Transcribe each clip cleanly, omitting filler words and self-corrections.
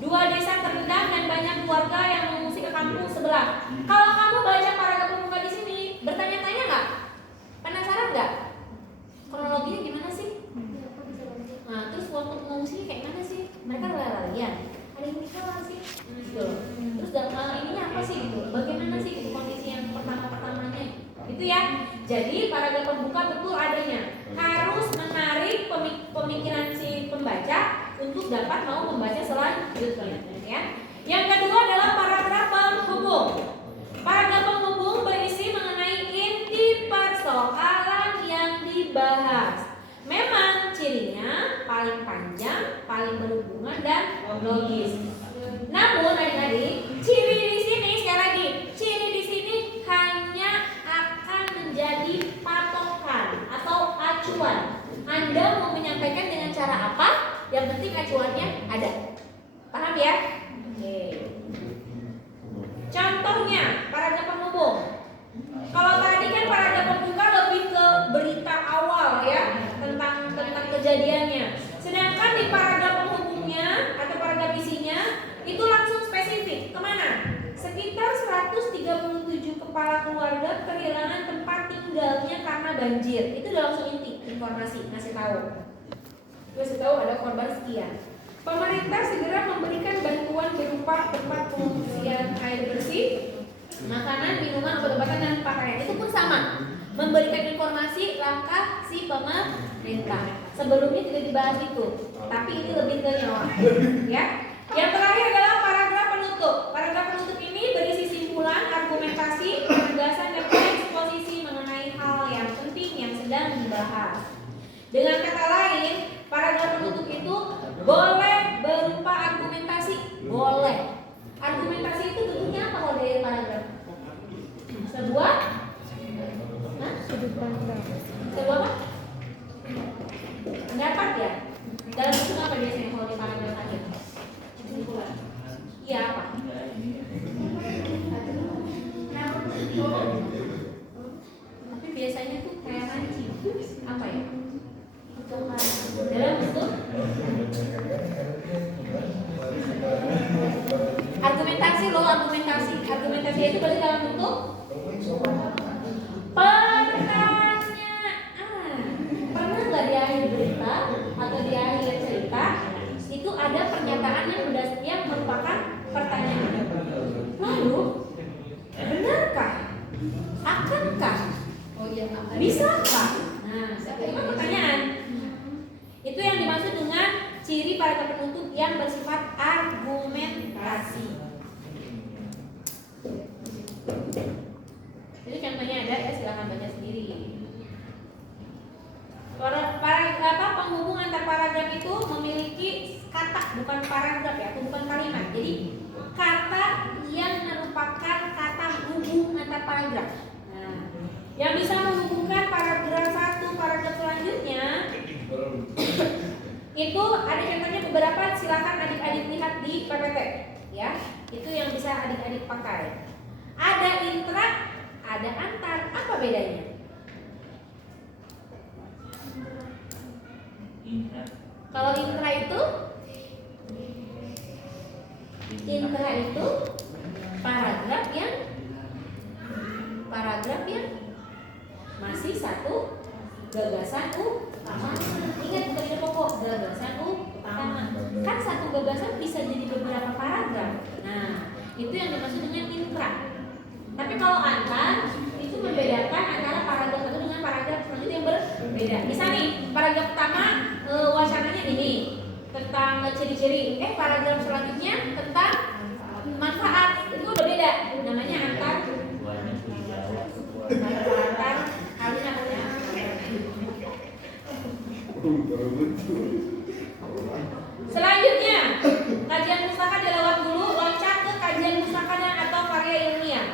2 desa terendam dan banyak keluarga yang mengungsi ke kampung sebelah. Kalau kamu baca paragraf pembuka di sini, bertanya-tanya nggak? Penasaran nggak? Kronologinya gimana sih? Nah, terus waktu mengungsi kayak mana sih? Mereka lari-larian, ada yang nikah sih, gitu. Terus ininya apa sih gitu? Bagaimana sih gitu kondisi yang pertamanya? Itu ya. Jadi paragraf pembuka betul adanya harus menarik pemikiran si pembaca untuk dapat mau membaca selanjutnya. Ya. Yang kedua adalah paragraf penghubung. Paragraf penghubung berisi mengenai inti persoalan yang dibahas. Memang cirinya paling panjang, paling berhubungan dan logis. Namun adik-adik, ciri di sini sekali lagi, ciri di sini hanya akan menjadi patokan atau acuan. Anda mau menyampaikan dengan cara apa? Yang penting acuannya ada. Paham ya? Oke. Contohnya paragraf penghubung. Kalau tadi kan paragraf pembuka lebih ke berita awal ya tentang kejadiannya. Sedangkan di paragraf penghubungnya atau paragraf isinya itu langsung spesifik kemana? Sekitar 137 kepala keluarga kehilangan tempat tinggalnya karena banjir. Itu udah langsung inti informasi ngasih tahu. Terus tahu ada korban sekian. Pemerintah segera memberikan bantuan berupa tempat pengungsian air bersih, makanan, minuman, obat-obatan dan pakaian. Itu pun sama. Memberikan informasi langkah si pemerintah. Sebelumnya tidak dibahas itu, tapi ini lebih ke nyawa. Ya. Yang terakhir adalah paragraf penutup. Paragraf penutup ini berisi simpulan, argumentasi, penegasan dan eksposisi mengenai hal yang penting yang sedang dibahas. Dengan kata lain, paragraf penutup itu boleh berupa argumentasi, boleh. Argumentasi itu bentuknya apa kalau dari paragraf? Sebuah sebuah apa? Pendapat ya? Dalam bentuk apa biasanya kalau di paragraf akhir? Kesimpulan. Iya apa? Tapi biasanya tuh kayak ranci. Apa ya? Dalam bentuk argumentasi loh, argumentasi itu berarti dalam bentuk pertanyaan. Pernah nggak di akhir berita atau di akhir cerita itu ada pernyataan yang merupakan pertanyaan? Lalu benarkah? Akankah? Bisakah? Nah, itu pertanyaan. Itu yang dimaksud dengan ciri paragraf penutup yang bersifat argumentasi. Itu contohnya ada ya, silakan baca sendiri. Penghubung antar paragraf itu memiliki kata, bukan paragraf ya, atau bukan kalimat. Jadi kata yang merupakan kata hubung antar paragraf. Nah, yang bisa menghubungkan paragraf satu paragraf selanjutnya itu ada contohnya beberapa, silakan adik-adik lihat di PPT ya. Itu yang bisa adik-adik pakai. Ada intra, ada antar. Apa bedanya? Kalau intra itu paragraf yang masih satu gagasan utama. Ingat bukan pokok, gagasan utama. Kan satu gagasan bisa jadi beberapa paragraf. Nah, itu yang dimaksud dengan intra. Tapi kalau antar itu membedakan antara paragraf satu dengan paragraf selanjutnya yang berbeda. Misalnya nih, paragraf pertama wacananya ini tentang ciri-ciri. Paragraf selanjutnya tentang manfaat. Itu udah beda. Namanya antar. Selanjutnya, kajian pustaka dilewat dulu, loncat ke kajian pustaka dan atau karya ilmiah.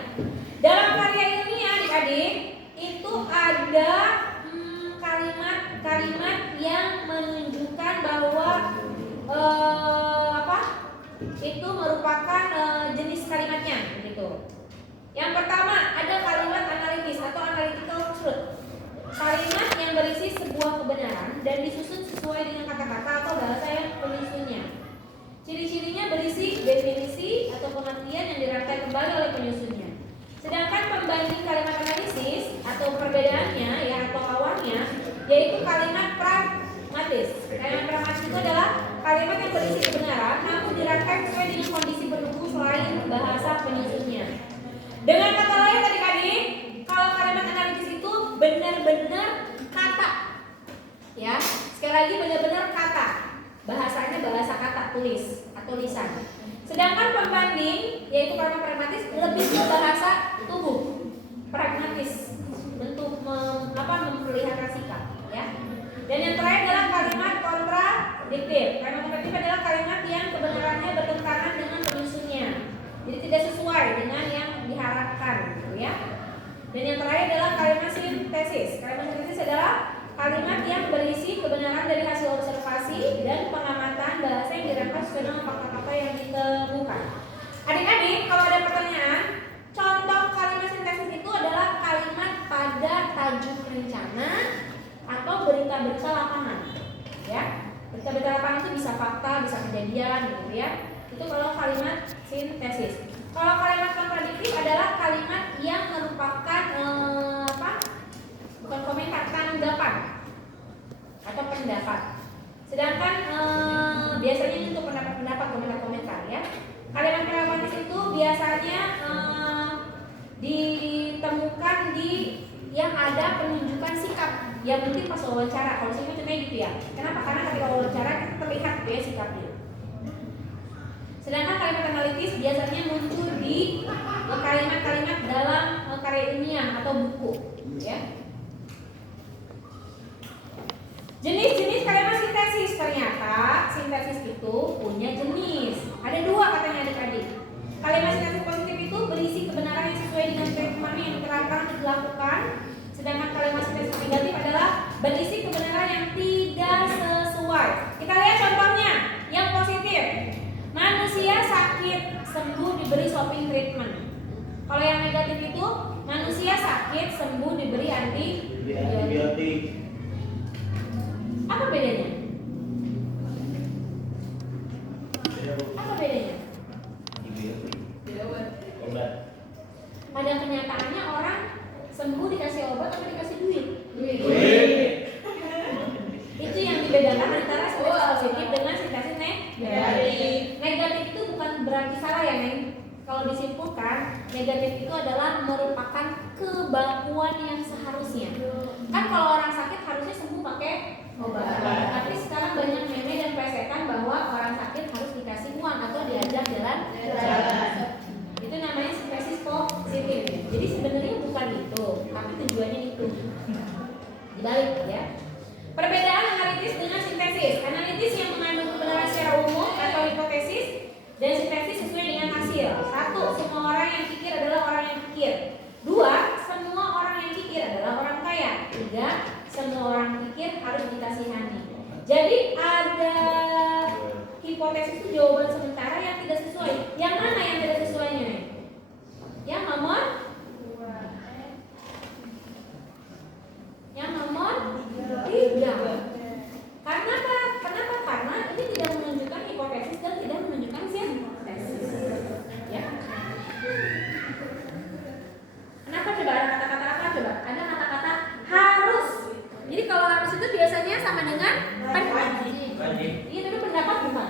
Dalam karya ilmiah adik-adik itu ada kalimat-kalimat yang menunjukkan bahwa itu merupakan jenis kalimatnya gitu. Yang pertama ada kalimat analitis atau analytical truth. Kalimat yang berisi sebuah kebenaran dan disusun sesuai dengan kata-kata perbedaannya ya atau lawannya yaitu kalimat pragmatis. Kalimat pragmatis itu adalah kalimat yang berisi kebenaran namun dirangkai sesuai dengan kondisi pendukung selain bahasa penyusunnya. Dengan kata lain adik-adik, kalau kalimat analitis itu benar-benar kata. Ya, sekali lagi benar-benar kata. Bahasanya bahasa kata tulis atau lisan. Sedangkan pembanding yaitu kalimat pragmatis lebih ke bahasa tubuh. Pragmatis bentuk memperlihatkan sikap, ya. Dan yang terakhir adalah kalimat kontradiktif. Kalimat kontradiktif adalah kalimat yang kebenarannya bertentangan dengan penyusunnya. Jadi tidak sesuai dengan yang diharapkan, gitu ya. Dan yang terakhir adalah kalimat sintesis. Kalimat sintesis adalah kalimat yang berisi kebenaran dari hasil observasi dan pengamatan bahasa yang dirangkai sesuai dengan fakta-fakta yang ditemukan. Adik-adik, kalau ada pertanyaan, contoh kalimat sintesis itu adalah kalimat pada tajuk rencana atau berita-berita lapangan. Ya, berita-berita lapangan itu bisa fakta, bisa kejadian, gitu ya. Itu kalau kalimat sintesis. Kalau kalimat kontradiktif adalah kalimat yang merupakan bukan komentar, tanggapan atau pendapat. Sedangkan biasanya untuk pendapat-pendapat, komentar-komentar ya. Kalimat pragmatis itu biasanya ditemukan di yang ada penunjukan sikap. Ya mungkin pas wawancara, kalau sini contohnya gitu ya. Kenapa? Karena ketika wawancara kita terlihat ya sikapnya. Sedangkan kalimat analitis biasanya muncul di kalimat-kalimat dalam karya ilmiah atau buku, ya. Jenis-jenis kalimat sintesis, ternyata sintesis itu punya jenis. Ada dua katanya adik-adik. Kalimat sintesis positif itu berisi kebenaran yang sesuai dengan treatment yang diterapkan dan dilakukan. Sedangkan kalimat sintesis negatif adalah berisi kebenaran yang tidak sesuai. Kita lihat contohnya yang positif. Manusia sakit sembuh diberi shopping treatment. Kalau yang negatif itu manusia sakit sembuh diberi antibiotik. Apa bedanya? Apa bedanya? Pada kenyataannya orang sembuh dikasih obat atau dikasih duit? Duit. Itu yang dibedakan antara sintesis positif dengan sintesis negatif. Negatif itu bukan berarti salah ya, Neng. Kalau disimpulkan, negatif itu adalah merupakan kebakuan yang seharusnya. Kan kalau orang sakit harusnya sembuh pakai obat. Tapi sekarang banyak meme dan plesetan bahwa orang sakit harus dikasih uang atau diajak jalan. Itu namanya sintesis positif. Jadi sebenarnya bukan itu, tapi tujuannya itu. Dibalik ya. Perbedaan analitis dengan sintesis. Analitis yang mengandung kebenaran secara umum atau hipotesis, dan sintesis sesuai dengan hasil. 1. Semua orang yang pikir adalah orang yang pikir. 2. Semua orang yang pikir adalah orang kaya. 3. Semua orang pikir harus dikasihani. Jadi ada hipotesis itu jawaban sementara yang tidak sesuai. Yang mana yang tidak sesuainya? Yang nomor 3. Kenapa? Karena ini tidak menunjukkan hipotesis dan tidak menunjukkan sintesis. Ya. Kenapa coba? Ada kata-kata apa coba? Ada kata-kata harus. Jadi kalau harus itu biasanya sama dengan wajib. Iya, tapi pendapat bukan.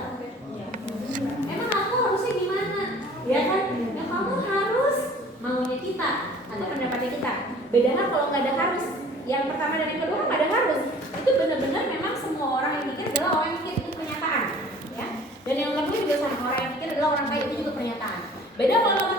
Emang aku harusnya gimana? Ya kan? Ya kamu harus maunya kita atau pendapatnya kita. Bedanya kalau nggak ada harus. Yang pertama dan yang kedua nggak ada harus. Itu benar-benar memang semua orang yang mikir adalah orang yang mikir, itu pernyataan, ya. Dan yang kedua juga sama, orang yang mikir adalah orang kaya, itu juga pernyataan. Beda kalau nomor